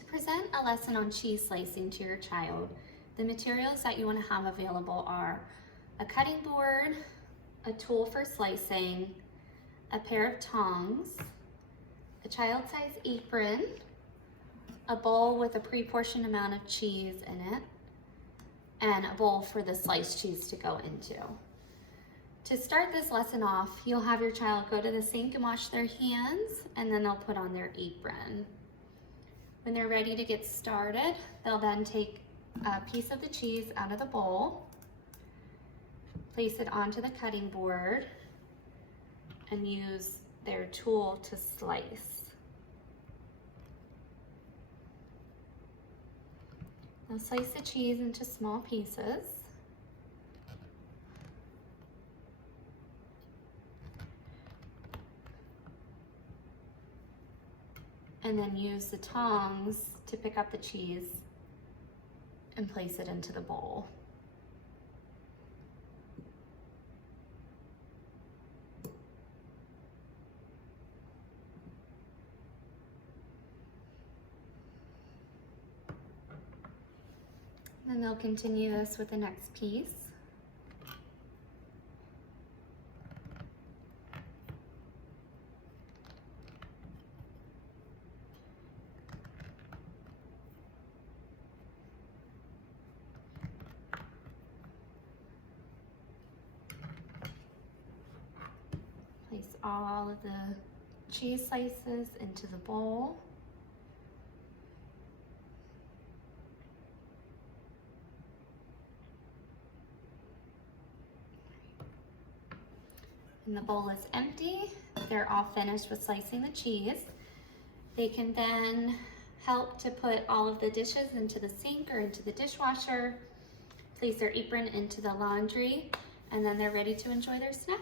To present a lesson on cheese slicing to your child, the materials that you want to have available are a cutting board, a tool for slicing, a pair of tongs, a child-size apron, a bowl with a pre-portioned amount of cheese in it, and a bowl for the sliced cheese to go into. To start this lesson off, you'll have your child go to the sink and wash their hands, and then they'll put on their apron. When they're ready to get started, they'll then take a piece of the cheese out of the bowl, place it onto the cutting board, and use their tool to slice. Now slice the cheese into small pieces. And then use the tongs to pick up the cheese and place it into the bowl. Then they'll continue this with the next piece. Place all of the cheese slices into the bowl. And the bowl is empty. They're all finished with slicing the cheese. They can then help to put all of the dishes into the sink or into the dishwasher, place their apron into the laundry, and then they're ready to enjoy their snack.